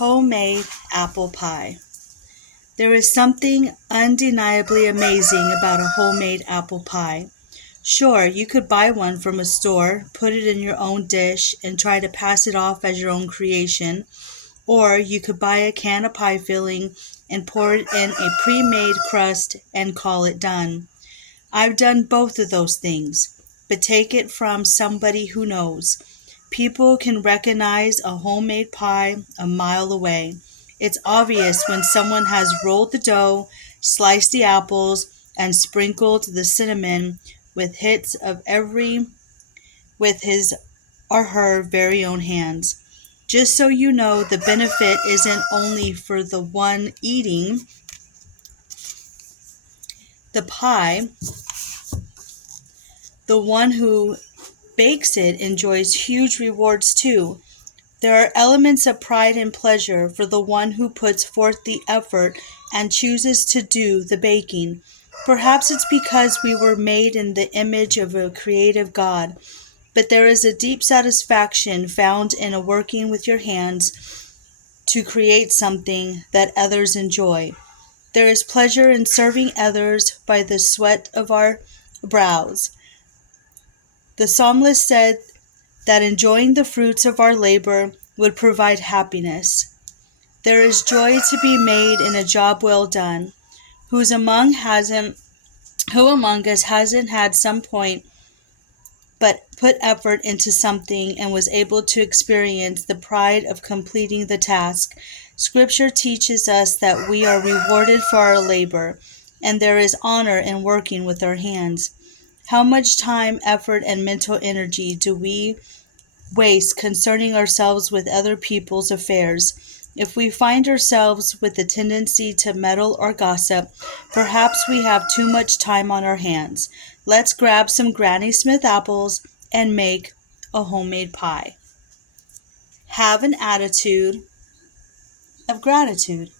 Homemade apple pie. There is something undeniably amazing about a homemade apple pie. Sure, you could buy one from a store, put it in your own dish, and try to pass it off as your own creation. Or you could buy a can of pie filling and pour it in a pre-made crust and call it done. I've done both of those things, but take it from somebody who knows. People can recognize a homemade pie a mile away. It's obvious when someone has rolled the dough, sliced the apples, and sprinkled the cinnamon with hits of every with his or her very own hands. Just so you know, the benefit isn't only for the one eating the pie, the one who bakes it enjoys huge rewards too. There are elements of pride and pleasure for the one who puts forth the effort and chooses to do the baking. Perhaps it's because we were made in the image of a creative God, but there is a deep satisfaction found in a working with your hands to create something that others enjoy. There is pleasure in serving others by the sweat of our brows. The psalmist said that enjoying the fruits of our labor would provide happiness. There is joy to be made in a job well done. Who among us hasn't had some point but put effort into something and was able to experience the pride of completing the task? Scripture teaches us that we are rewarded for our labor, and there is honor in working with our hands. How much time, effort, and mental energy do we waste concerning ourselves with other people's affairs? If we find ourselves with a tendency to meddle or gossip, perhaps we have too much time on our hands. Let's grab some Granny Smith apples and make a homemade pie. Have an attitude of gratitude.